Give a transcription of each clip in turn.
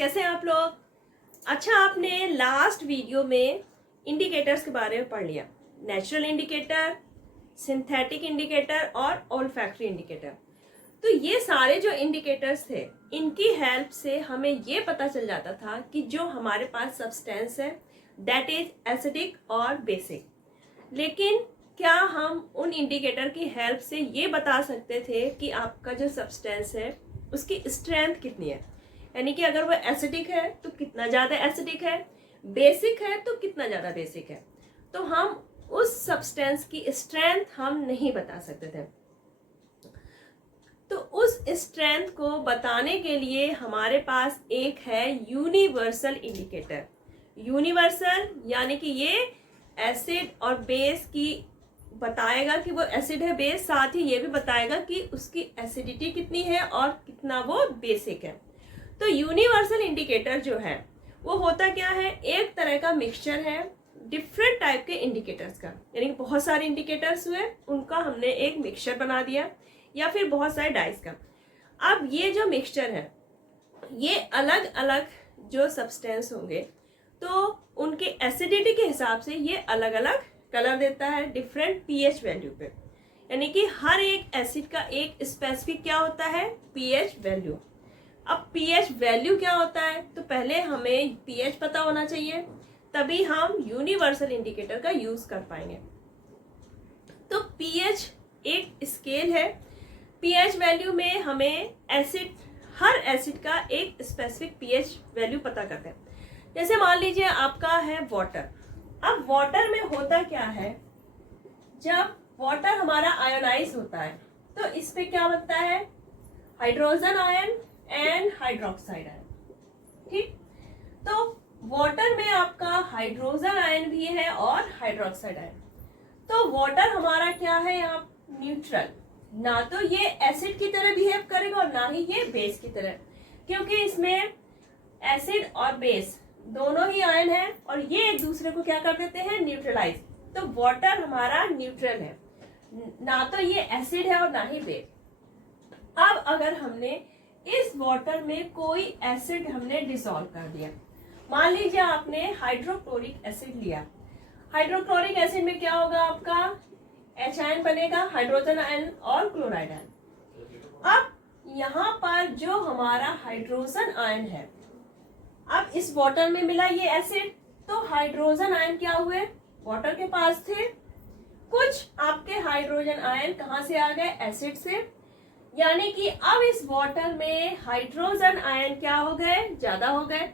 कैसे हैं आप लोग। अच्छा, आपने लास्ट वीडियो में इंडिकेटर्स के बारे में पढ़ लिया, नेचुरल इंडिकेटर, सिंथेटिक इंडिकेटर और ओल्फैक्टरी इंडिकेटर। तो ये सारे जो इंडिकेटर्स थे, इनकी हेल्प से हमें ये पता चल जाता था कि जो हमारे पास सब्सटेंस है दैट इज एसिडिक और बेसिक। लेकिन क्या हम उन इंडिकेटर की हेल्प से ये बता सकते थे कि आपका जो सब्सटेंस है उसकी स्ट्रेंथ कितनी है, यानी कि अगर वो एसिडिक है तो कितना ज़्यादा एसिडिक है, बेसिक है तो कितना ज़्यादा बेसिक है। तो हम उस सब्सटेंस की स्ट्रेंथ हम नहीं बता सकते थे। तो उस स्ट्रेंथ को बताने के लिए हमारे पास एक है यूनिवर्सल इंडिकेटर। यूनिवर्सल यानी कि ये एसिड और बेस की बताएगा कि वो एसिड है, बेस, साथ ही ये भी बताएगा कि उसकी एसिडिटी कितनी है और कितना वो बेसिक है। तो यूनिवर्सल इंडिकेटर जो है वो होता क्या है, एक तरह का मिक्सचर है डिफरेंट टाइप के इंडिकेटर्स का, यानी कि बहुत सारे इंडिकेटर्स हुए उनका हमने एक मिक्सचर बना दिया या फिर बहुत सारे डाइस का। अब ये जो मिक्सचर है ये अलग अलग जो सब्सटेंस होंगे तो उनके एसिडिटी के हिसाब से ये अलग अलग कलर देता है डिफरेंट पीएच वैल्यू पे, यानी कि हर एक एसिड का एक स्पेसिफिक क्या होता है, पीएच वैल्यू। अब पीएच वैल्यू क्या होता है, तो पहले हमें पीएच पता होना चाहिए, तभी हम यूनिवर्सल इंडिकेटर का यूज कर पाएंगे। तो पीएच एक स्केल है, पीएच वैल्यू में हमें एसिड, हर एसिड का एक स्पेसिफिक पीएच वैल्यू पता करते हैं। जैसे मान लीजिए आपका है वाटर। अब वाटर में होता क्या है, जब वाटर हमारा आयोनाइज होता है तो इस पे क्या बनता है, hydrogen ion and hydroxide ion. ठीक, तो वाटर में आपका हाइड्रोजन आयन भी है और हाइड्रोक्साइड आयन। तो वाटर हमारा क्या है यहाँ, न्यूट्रल, ना तो ये एसिड की तरह बिहेव करेगा और ना ही ये बेस की तरह, क्योंकि इसमें एसिड और बेस दोनों ही आयन है और ये एक दूसरे को क्या कर देते हैं, न्यूट्रलाइज। तो वाटर हमारा न्यूट्रल है, ना तो ये एसिड है और ना ही बेस। अब अगर हमने इस वाटर में कोई एसिड हमने डिसॉल्व कर दिया, मान लीजिए आपने हाइड्रोक्लोरिक एसिड लिया। हाइड्रोक्लोरिक एसिड में क्या होगा, आपका H आयन बनेगा, हाइड्रोजन आयन और क्लोराइड आयन। अब यहाँ पर जो हमारा हाइड्रोजन आयन है, अब इस वाटर में मिला ये एसिड, तो हाइड्रोजन आयन क्या हुए, वाटर के पास थे, कुछ आपके हाइड्रोजन आयन कहाँ से आ गए, एसिड से, यानी कि अब इस वाटर में हाइड्रोजन आयन क्या हो गए, ज्यादा हो गए।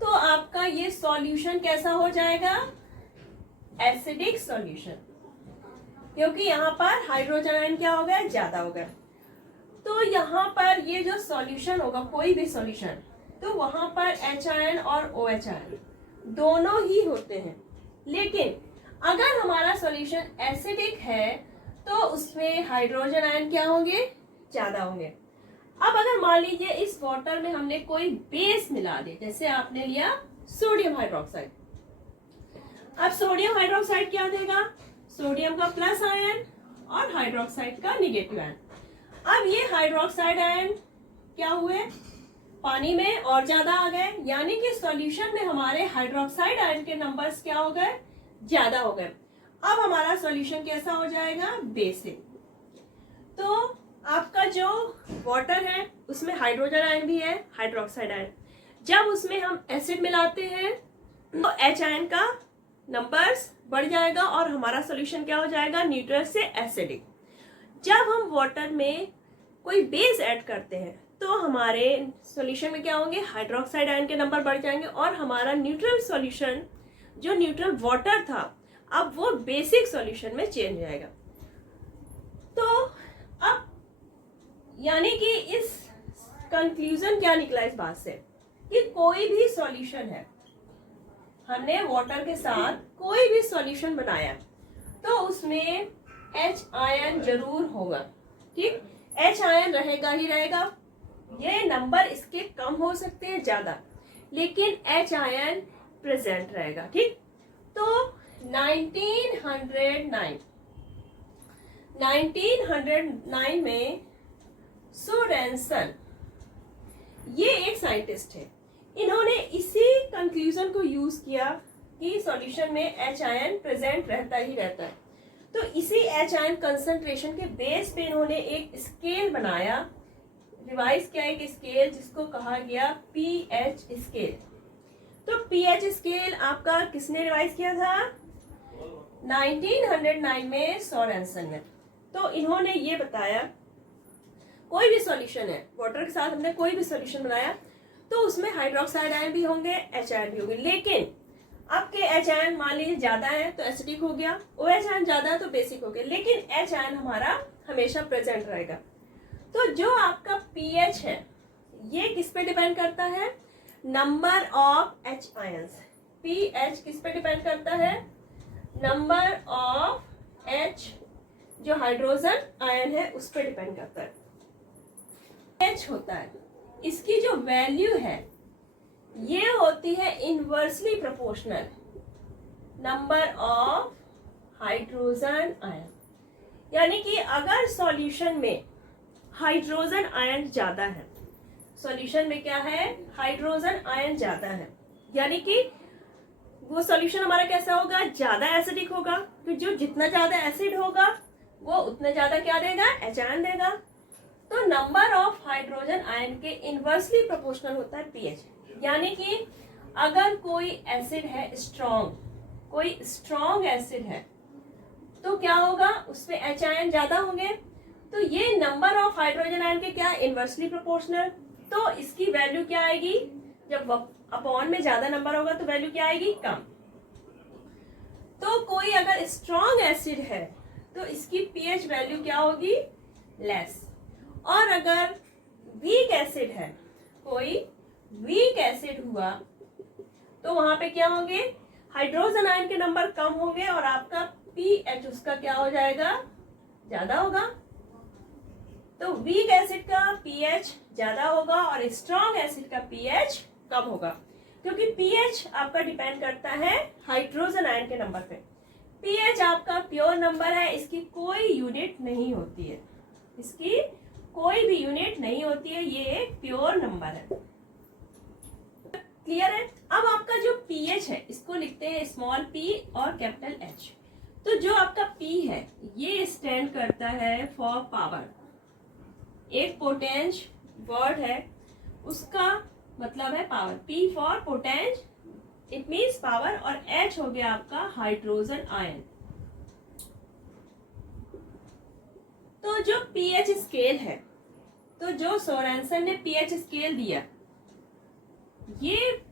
तो आपका ये सॉल्यूशन कैसा हो जाएगा, एसिडिक सॉल्यूशन, क्योंकि यहाँ पर हाइड्रोजन आयन क्या हो गया, ज्यादा हो गया। तो यहाँ पर ये जो सॉल्यूशन होगा, कोई भी सॉल्यूशन, तो वहां पर H आयन और OH आयन दोनों ही होते हैं। लेकिन अगर हमारा सॉल्यूशन एसिडिक है तो उसमें हाइड्रोजन आयन क्या होंगे, ज्यादा होंगे। अब अगर मान लीजिए इस वाटर में हमने कोई बेस मिला दे, जैसे आपने लिया सोडियम हाइड्रोक्साइड। अब सोडियम हाइड्रोक्साइड क्या देगा, सोडियम का प्लस आयन और हाइड्रोक्साइड का निगेटिव आयन। अब ये हाइड्रोक्साइड आयन क्या हुए, पानी में और ज्यादा आ गए, यानी कि सॉल्यूशन में हमारे हाइड्रोक्साइड आयन के नंबर्स क्या हो गए, ज्यादा हो गए। अब हमारा सॉल्यूशन कैसा हो जाएगा, बेसिक। तो आपका जो वाटर है उसमें हाइड्रोजन आयन भी है, हाइड्रोक्साइड आयन, जब उसमें हम एसिड मिलाते हैं तो H आयन का नंबर्स बढ़ जाएगा और हमारा सॉल्यूशन क्या हो जाएगा, न्यूट्रल से एसिडिक। जब हम वाटर में कोई बेस ऐड करते हैं तो हमारे सॉल्यूशन में क्या होंगे, हाइड्रोक्साइड आयन के नंबर बढ़ जाएंगे और हमारा न्यूट्रल सॉल्यूशन, जो न्यूट्रल वाटर था, अब वो बेसिक सॉल्यूशन में चेंज हो जाएगा। तो अब यानी कि इस कंक्लूजन क्या निकला इस बात से, कि कोई भी सॉल्यूशन है, हमने वाटर के साथ कोई भी सॉल्यूशन बनाया तो उसमें H आयन जरूर होगा। ठीक, H आयन रहेगा ही रहेगा, ये नंबर इसके कम हो सकते हैं ज्यादा, लेकिन H आयन प्रेजेंट रहेगा। ठीक, तो 1909 में सोरेंसन, ये एक साइंटिस्ट है, इन्होंने इसी कंक्लूजन को यूज किया कि सॉल्यूशन में एच आयन प्रेजेंट रहता ही रहता है। तो इसी एच आयन कंसंट्रेशन के बेस पे इन्होंने एक स्केल बनाया, रिवाइज किया एक स्केल जिसको कहा गया पीएच स्केल। तो पीएच स्केल आपका किसने रिवाइज किया था? 1909 में सोरेनसन ने। तो इन्होंने ये बताया कोई भी सॉल्यूशन है, वाटर के साथ हमने कोई भी सॉल्यूशन बनाया तो उसमें हाइड्रोक्साइड आयन भी होंगे, एच आयन भी होंगे, लेकिन आपके एच आयन मान लीजिए ज्यादा है तो एसिडिक हो गया, ओ एच आयन ज्यादा है तो बेसिक हो गया, लेकिन एच आयन हमारा हमेशा प्रेजेंट रहेगा। तो जो आपका पीएच है ये किस पे डिपेंड करता है? Number of H ions. PH किस पे डिपेंड करता है? नंबर ऑफ एच जो हाइड्रोजन आयन है उस पे डिपेंड करता है। एच होता है, इसकी जो वैल्यू है ये होती है inversely proportional number of hydrogen ion. यानी कि अगर सॉल्यूशन में हाइड्रोजन आयन ज्यादा है, सॉल्यूशन में क्या है? हाइड्रोजन आयन ज्यादा है, यानी कि वो सॉल्यूशन हमारा कैसा होगा? ज्यादा एसिडिक होगा। तो जो जितना ज्यादा एसिड होगा वो उतना ज्यादा क्या देगा? एच आयन देगा। तो नंबर ऑफ हाइड्रोजन आयन के इनवर्सली प्रोपोर्शनल होता है पीएच। यानी कि अगर कोई एसिड है स्ट्रॉन्ग, कोई स्ट्रॉन्ग एसिड है तो क्या होगा? उसमें एच आयन ज्यादा होंगे। तो ये नंबर ऑफ हाइड्रोजन आयन के क्या? Inversely proportional. तो इसकी वैल्यू क्या आएगी? जब अपॉन में ज्यादा नंबर होगा तो वैल्यू क्या आएगी? कम। तो कोई अगर स्ट्रॉन्ग एसिड है तो इसकी पीएच वैल्यू क्या होगी? लेस। और अगर वीक एसिड है, कोई वीक एसिड हुआ तो वहां पे क्या होंगे? हाइड्रोजन आयन के नंबर कम होंगे और आपका पीएच उसका क्या हो जाएगा? ज्यादा होगा। तो वीक एसिड का पीएच ज्यादा होगा और स्ट्रॉन्ग एसिड का पीएच कम होगा, क्योंकि पीएच आपका डिपेंड करता है हाइड्रोजन आयन के नंबर पे। पीएच आपका प्योर नंबर है, इसकी कोई यूनिट नहीं होती है, इसकी कोई भी यूनिट नहीं होती है, ये एक प्योर नंबर है। क्लियर है? अब आपका जो पीएच है इसको लिखते हैं स्मॉल पी और कैपिटल एच। तो जो आपका पी है ये स्टैंड करता है फॉर पावर। एक पोटेंश वर्ड है उसका मतलब है power. P for potential, it means power. और एच हो गया आपका हाइड्रोजन आयन। तो जो पीएच स्केल है, तो जो सोरेनसन ने पीएच स्केल दिया, ये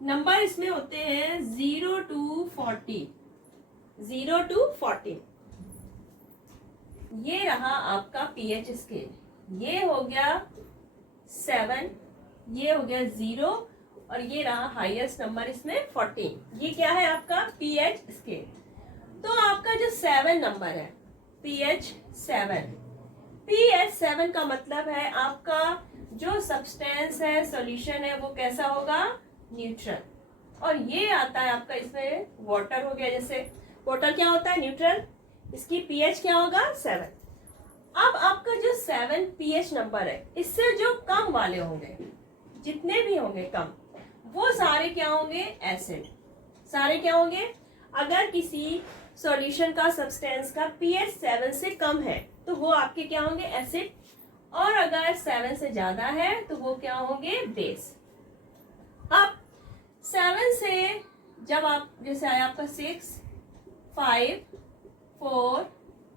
नंबर इसमें होते हैं 0 to 40, 0 to 40। ये रहा आपका पीएच स्केल। ये हो गया 7, ये हो गया 0 और ये रहा हाईएस्ट नंबर इसमें 14। ये क्या है आपका पीएच स्केल। तो आपका जो 7 नंबर है पीएच 7, पीएच 7 का मतलब है आपका जो सब्सटेंस है, सॉल्यूशन है, वो कैसा होगा? न्यूट्रल। और ये आता है आपका इसमें वाटर हो गया, जैसे वाटर क्या होता है? न्यूट्रल। इसकी पीएच क्या होगा? 7। अब आपका जो 7 पीएच नंबर है इससे जो कम वाले होंगे, जितने भी होंगे कम, वो सारे क्या होंगे? एसिड। सारे क्या होंगे? अगर किसी सॉल्यूशन का, सब्सटेंस का पीएच 7 से कम है तो वो आपके क्या होंगे? एसिड। और अगर 7 से ज्यादा है तो वो क्या होंगे? बेस। अब 7 से जब आप जैसे आया आपका 6, 5, 4,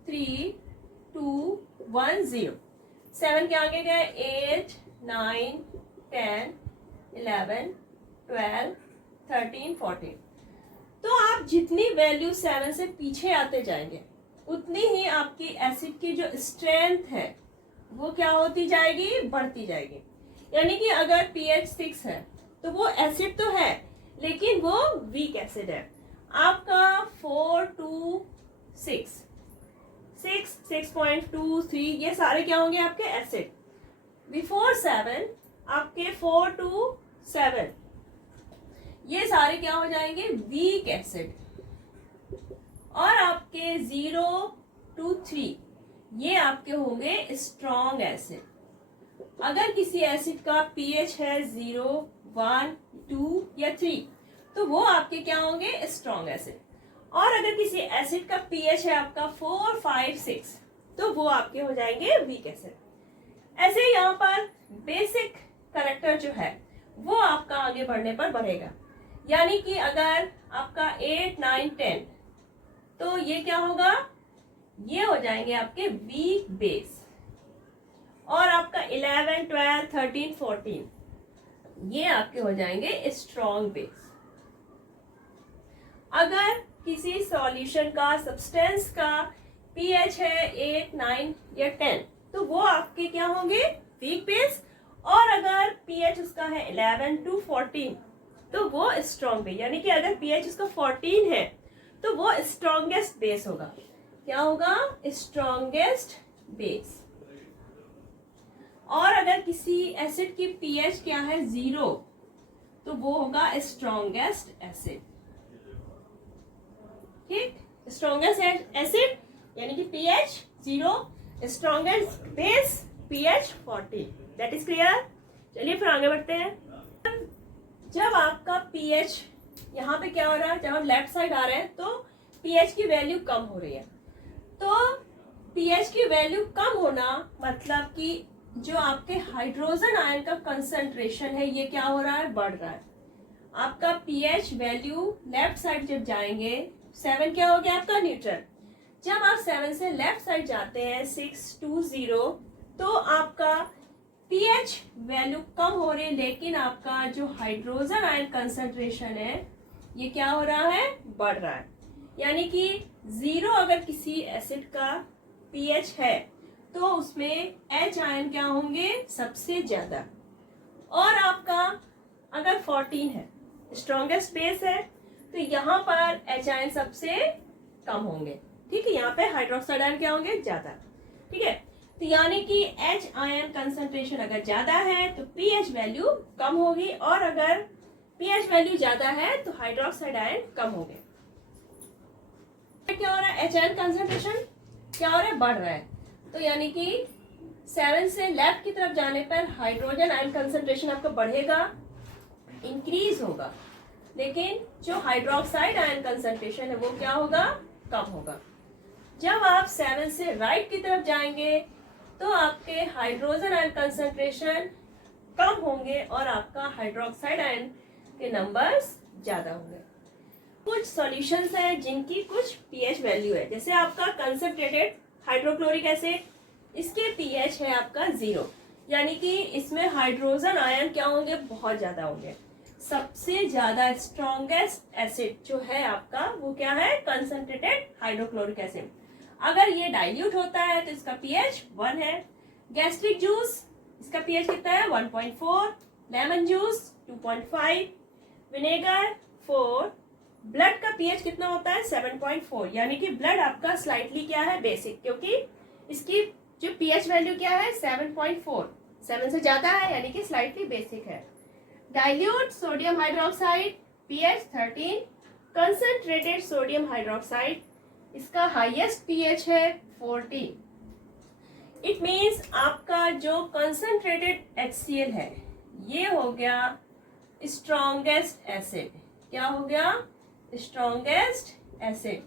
3, 2, 1, 0। 7 के आगे गए 8, 9, 10, 11, 12, 13, 14। तो आप जितनी वैल्यू 7 से पीछे आते जाएंगे उतनी ही आपकी एसिड की जो स्ट्रेंथ है वो क्या होती जाएगी? बढ़ती जाएगी। यानी कि अगर पीएच 6 है तो वो एसिड तो है लेकिन वो वीक एसिड है। आपका 4 to 6, 6.23 ये सारे क्या होंगे? आपके एसिड। बिफोर 7 आपके 4 to 7 ये सारे क्या हो जाएंगे? Weak acid. और आपके 0 to 3 ये आपके होंगे स्ट्रॉन्ग एसिड। अगर किसी एसिड का पीएच है 0, 1, 2 या 3 तो वो आपके क्या होंगे, स्ट्रॉन्ग एसिड। और अगर किसी एसिड का पीएच है आपका 4, 5, 6 तो वो आपके हो जाएंगे वीक एसिड। ऐसे यहाँ पर बेसिक कैरेक्टर जो है वो आपका आगे बढ़ने पर बढ़ेगा, यानी कि अगर आपका 8, 9, 10 तो ये क्या होगा, ये हो जाएंगे आपके वीक बेस। और आपका 11, 12, 13, 14 ये आपके हो जाएंगे स्ट्रॉन्ग बेस। अगर किसी सॉल्यूशन का, सब्सटेंस का पीएच है 8, 9 या 10 तो वो आपके क्या होंगे, वीक बेस। और अगर पीएच उसका है 11 to 14 तो वो स्ट्रॉन्ग बेस, यानी कि अगर पीएच उसका 14 है तो वो स्ट्रॉन्गेस्ट बेस होगा। क्या होगा, स्ट्रॉन्गेस्ट बेस। और अगर किसी एसिड की पीएच क्या है 0 तो वो होगा स्ट्रॉन्गेस्ट एसिड। ठीक, स्ट्रॉन्गेस्ट एसिड यानी कि pH 0, strongest base pH 14। That is clear. चलिए फिर आगे बढ़ते हैं। जब आपका पीएच यहाँ पे क्या हो रहा है, जब हम लेफ्ट साइड आ रहे हैं तो पीएच की वैल्यू कम हो रही है। तो पीएच की वैल्यू कम होना मतलब कि जो आपके हाइड्रोजन आयन का कंसंट्रेशन है ये क्या हो रहा है, बढ़ रहा है। आपका पीएच वैल्यू लेफ्ट साइड जब जाएंगे, 7 क्या हो गया आपका न्यूट्रल। जब आप 7 से लेफ्ट साइड जाते हैं 6 to 0 तो आपका पीएच वैल्यू कम हो रही है, लेकिन आपका जो हाइड्रोजन आयन कंसंट्रेशन है ये क्या हो रहा है, बढ़ रहा है। यानी कि 0 अगर किसी एसिड का पीएच है तो उसमें एच आयन क्या होंगे, सबसे ज्यादा। और आपका अगर 14 है, स्ट्रॉन्गेस्ट बेस है, तो यहाँ पर एच आयन सबसे कम होंगे। ठीक है, यहाँ पे हाइड्रोक्साइड आयन क्या होंगे, ज्यादा। ठीक है, तो यानी कि एच आयन कंसंट्रेशन अगर ज्यादा है तो पीएच वैल्यू कम होगी, और अगर पीएच वैल्यू ज्यादा है तो हाइड्रोक्साइड आयन कम होंगे। क्या हो रहा है, एच आयन कंसंट्रेशन क्या हो रहा है, बढ़ रहा है। तो यानी कि 7 से लेफ्ट की तरफ जाने पर हाइड्रोजन आयन कंसंट्रेशन आपका बढ़ेगा, इंक्रीज होगा, लेकिन जो हाइड्रोक्साइड आयन कंसंट्रेशन है वो क्या होगा, कम होगा। जब आप 7 से राइट की तरफ जाएंगे तो आपके हाइड्रोजन आयन कंसंट्रेशन कम होंगे और आपका हाइड्रोक्साइड आयन के नंबर्स ज्यादा होंगे। कुछ सॉल्यूशंस हैं जिनकी कुछ पीएच वैल्यू है, जैसे आपका कंसंट्रेटेड हाइड्रोक्लोरिक एसिड, इसके पीएच है आपका 0, यानी कि इसमें हाइड्रोजन आयन क्या होंगे, बहुत ज्यादा होंगे। सबसे ज्यादा स्ट्रॉन्गेस्ट एसिड जो है आपका वो क्या है, कंसंट्रेटेड हाइड्रोक्लोरिक एसिड। अगर ये डाइल्यूट होता है तो इसका पीएच 1 है। गैस्ट्रिक जूस, इसका पीएच कितना है, 1.4। Lemon juice 2.5। विनेगर 4। ब्लड का पीएच कितना होता है, 7.4, यानी कि ब्लड आपका स्लाइटली क्या है, बेसिक, क्योंकि इसकी जो पीएच वैल्यू क्या है 7.4, 7 से ज्यादा है यानी कि स्लाइटली बेसिक है। Dilute sodium hydroxide pH 13। Concentrated sodium hydroxide, इसका हाईएस्ट पीएच है 14। इट मीन्स आपका जो कंसंट्रेटेड HCl है ये हो गया स्ट्रॉन्गेस्ट एसिड। क्या हो गया, स्ट्रॉन्गेस्ट एसिड।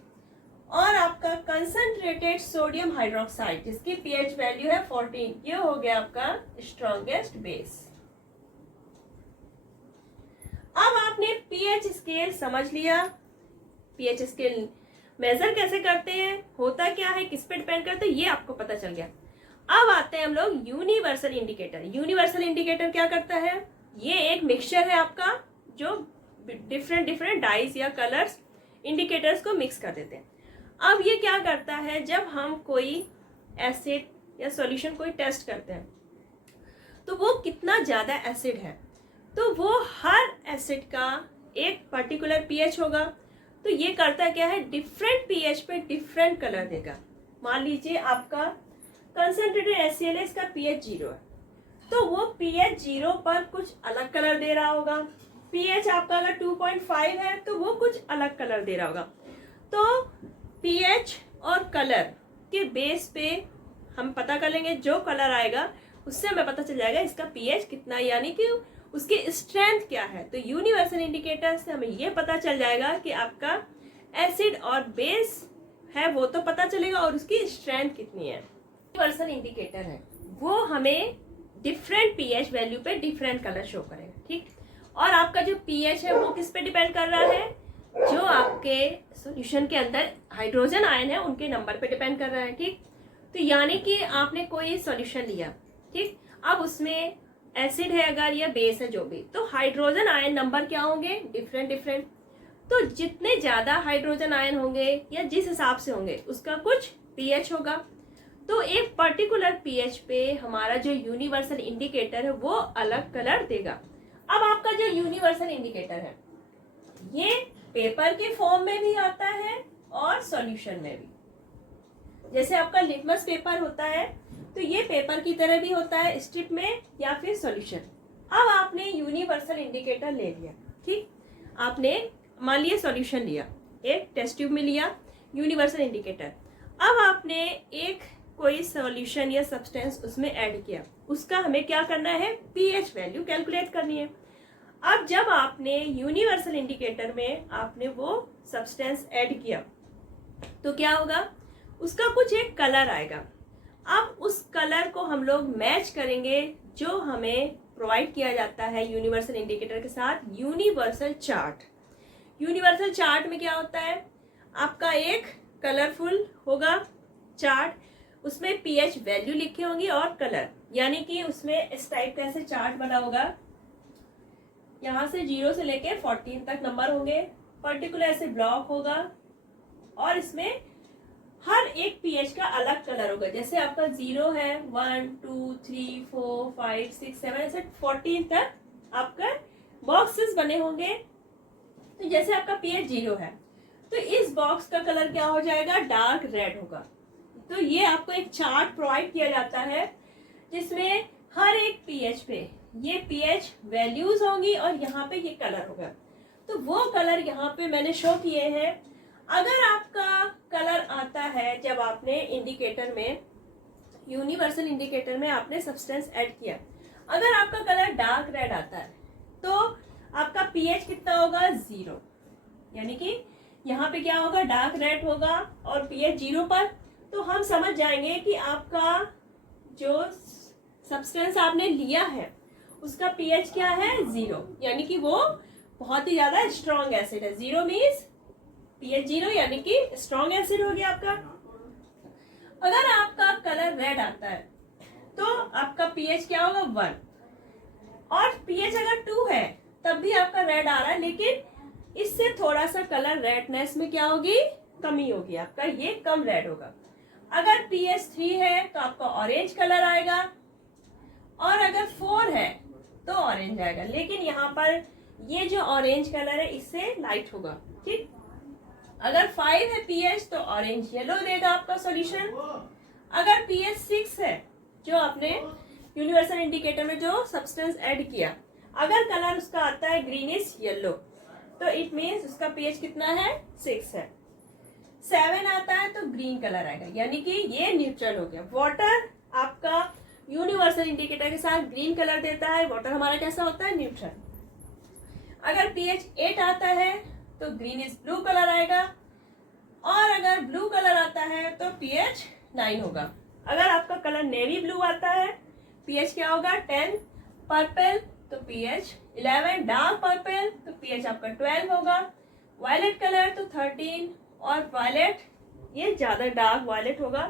और आपका कंसंट्रेटेड सोडियम हाइड्रोक्साइड जिसकी पीएच वैल्यू है 14, ये हो गया आपका स्ट्रॉन्गेस्ट बेस। अब आपने पीएच स्केल समझ लिया। पीएच स्केल मेजर कैसे करते हैं, होता क्या है, किस पे डिपेंड करते हैं, ये आपको पता चल गया। अब आते हैं हम लोग यूनिवर्सल इंडिकेटर। यूनिवर्सल इंडिकेटर क्या करता है, ये एक मिक्सचर है आपका जो डिफरेंट डाइज या कलर्स इंडिकेटर्स को मिक्स कर देते हैं। अब ये क्या करता है, जब हम कोई एसिड या सॉल्यूशन कोई टेस्ट करते हैं तो वो कितना ज्यादा एसिड है, तो वो हर एसिड का एक पर्टिकुलर पीएच होगा। तो ये करता क्या है, डिफरेंट पीएच पे डिफरेंट कलर देगा। मान लीजिए आपका कंसंट्रेटेड HCl है, इसका पीएच 0 है, तो वो पीएच 0 पर कुछ अलग कलर दे रहा होगा। पीएच आपका अगर 2.5 है तो वो कुछ अलग कलर दे रहा होगा। तो पीएच और कलर के बेस पे हम पता कर लेंगे जो कलर आएगा उससे हमें पता चल जाएगा इसका पीएच कितना, यानी कि उसकी स्ट्रेंथ क्या है। तो यूनिवर्सल इंडिकेटर से हमें ये पता चल जाएगा कि आपका एसिड और बेस है वो तो पता चलेगा, और उसकी स्ट्रेंथ कितनी है। यूनिवर्सल इंडिकेटर है वो हमें डिफरेंट पीएच वैल्यू पे डिफरेंट कलर शो करेगा, ठीक। और आपका जो पीएच है वो किस पे डिपेंड कर रहा है, जो आपके सॉल्यूशन के अंदर हाइड्रोजन आयन है उनके नंबर पे डिपेंड कर रहा है, ठीक। तो यानी कि आपने कोई सॉल्यूशन लिया, ठीक, अब उसमें एसिड है अगर या बेस है जो भी, तो हाइड्रोजन आयन नंबर क्या होंगे, डिफरेंट डिफरेंट। तो जितने ज्यादा हाइड्रोजन आयन होंगे या जिस हिसाब से होंगे उसका कुछ पीएच होगा। तो एक पर्टिकुलर पीएच पे हमारा जो यूनिवर्सल इंडिकेटर है वो अलग कलर देगा। अब आपका जो यूनिवर्सल इंडिकेटर है ये पेपर के फॉर्म में भी आता है और सॉल्यूशन में भी। जैसे आपका लिटमस पेपर होता है तो ये पेपर की तरह भी होता है स्ट्रिप में या फिर सॉल्यूशन। अब आपने यूनिवर्सल इंडिकेटर ले लिया, ठीक, आपने मान लिया सॉल्यूशन लिया, एक टेस्ट ट्यूब में लिया यूनिवर्सल इंडिकेटर। अब आपने एक कोई सॉल्यूशन या सब्सटेंस उसमें ऐड किया, उसका हमें क्या करना है, पीएच वैल्यू कैलकुलेट करनी है। अब जब आपने यूनिवर्सल इंडिकेटर में आपने वो सब्सटेंस ऐड किया तो क्या होगा, उसका कुछ एक कलर आएगा। अब उस कलर को हम लोग मैच करेंगे जो हमें प्रोवाइड किया जाता है यूनिवर्सल इंडिकेटर के साथ, यूनिवर्सल चार्ट। यूनिवर्सल चार्ट में क्या होता है, आपका एक कलरफुल होगा चार्ट, उसमें पीएच वैल्यू लिखी होंगी और कलर, यानी कि उसमें इस टाइप का ऐसे चार्ट बना होगा, यहाँ से 0 से लेके 14 तक नंबर होंगे, पर्टिकुलर ऐसे ब्लॉक होगा और इसमें हर एक पीएच का अलग कलर होगा। जैसे आपका 0 है, 1 2 3 4 5 6 7 ऐसे 14 तक आपका बॉक्सेस बने होंगे। तो जैसे आपका पीएच 0 है तो इस बॉक्स का कलर क्या हो जाएगा, डार्क रेड होगा। तो ये आपको एक चार्ट प्रोवाइड किया जाता है जिसमें हर एक पीएच पे ये पीएच वैल्यूज होंगी और यहाँ पे ये कलर होगा। तो वो कलर यहाँ पे मैंने शो किए हैं। अगर आपका कलर आता है जब आपने इंडिकेटर में, यूनिवर्सल इंडिकेटर में आपने सब्सटेंस ऐड किया, अगर आपका कलर डार्क रेड आता है तो आपका पीएच कितना होगा, 0, यानी कि यहाँ पे क्या होगा, डार्क रेड होगा और पीएच 0 पर। तो हम समझ जाएंगे कि आपका जो सब्सटेंस आपने लिया है उसका पीएच क्या है, 0, यानी कि वो बहुत ही ज्यादा स्ट्रॉन्ग एसिड है। 0 मीन्स पीएच 0 यानी कि स्ट्रॉन्ग एसिड हो गया आपका। अगर आपका कलर रेड आता है तो आपका पीएच क्या होगा, 1, और पीएच अगर 2 है तब भी आपका रेड आ रहा है, लेकिन इससे थोड़ा सा कलर रेडनेस में क्या होगी, कमी होगी, आपका ये कम रेड होगा। अगर पीएच 3 है तो आपका ऑरेंज कलर आएगा, और अगर 4 है तो ऑरेंज आएगा, लेकिन यहाँ पर ये जो ऑरेंज कलर है इससे लाइट होगा, ठीक। अगर 5 है पीएच तो ऑरेंज येलो देगा आपका सॉल्यूशन। अगर पीएच 6 है, जो आपने यूनिवर्सल इंडिकेटर में जो सब्सटेंस ऐड किया, अगर कलर उसका आता है ग्रीनिश येलो तो इट मीन्स उसका पीएच कितना है, 6 है। 7 आता है तो ग्रीन कलर आएगा, यानी कि ये न्यूट्रल हो गया। वाटर आपका यूनिवर्सल इंडिकेटर के साथ ग्रीन कलर देता है, वाटर हमारा कैसा होता है, न्यूट्रल। अगर पीएच 8 आता है तो ग्रीनिश ब्लू कलर आएगा, और अगर ब्लू कलर आता है तो पीएच 9 होगा। अगर आपका कलर नेवी ब्लू आता है पीएच क्या होगा, 10। पर्पल तो पीएच 11, डार्क पर्पल तो पीएच आपका 12 होगा। वायलेट कलर तो 13, और वायलेट ये ज्यादा डार्क वायलेट होगा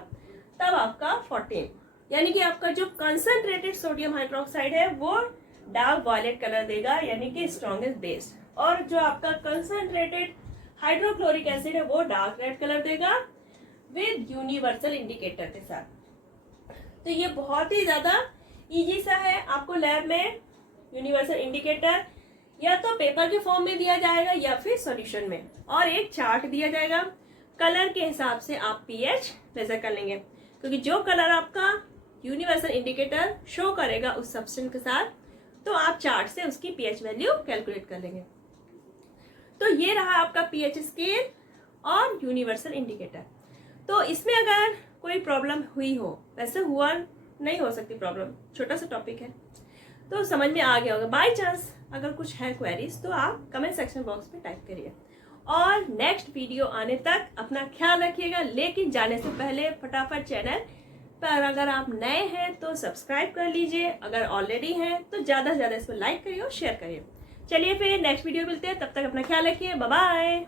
तब आपका 14, यानी कि आपका जो कंसंट्रेटेड सोडियम हाइड्रोक्साइड है वो डार्क वायलेट कलर देगा, यानी कि स्ट्रॉन्गेस्ट बेस, और जो आपका कंसंट्रेटेड हाइड्रोक्लोरिक एसिड है वो डार्क रेड कलर देगा विद यूनिवर्सल इंडिकेटर के साथ। तो ये बहुत ही ज्यादा इजी सा है। आपको लैब में यूनिवर्सल इंडिकेटर या तो पेपर के फॉर्म में दिया जाएगा या फिर सॉल्यूशन में, और एक चार्ट दिया जाएगा, कलर के हिसाब से आप पीएच मेजर कर लेंगे, क्योंकि जो कलर आपका यूनिवर्सल इंडिकेटर शो करेगा उस सब्सटेंस के साथ तो आप चार्ट से उसकी पीएच वैल्यू कैलकुलेट कर लेंगे। तो ये रहा आपका पीएच स्केल और यूनिवर्सल इंडिकेटर। तो इसमें अगर कोई प्रॉब्लम हुई हो, वैसे हुआ नहीं हो सकती प्रॉब्लम, छोटा सा टॉपिक है। तो समझ में आ गया होगा। बाय चांस अगर कुछ है क्वेरीज तो आप कमेंट सेक्शन बॉक्स में टाइप करिए। और नेक्स्ट वीडियो आने तक अपना ख्याल रखिएगा, लेकिन जाने से पहले फटाफट चैनल पर अगर आप नए हैं तो सब्सक्राइब कर लीजिए, अगर ऑलरेडी हैं तो ज़्यादा से ज़्यादा इसको लाइक करिए और शेयर करिए। चलिए फिर नेक्स्ट वीडियो मिलते हैं, तब तक अपना ख्याल रखिए, बाय बाय।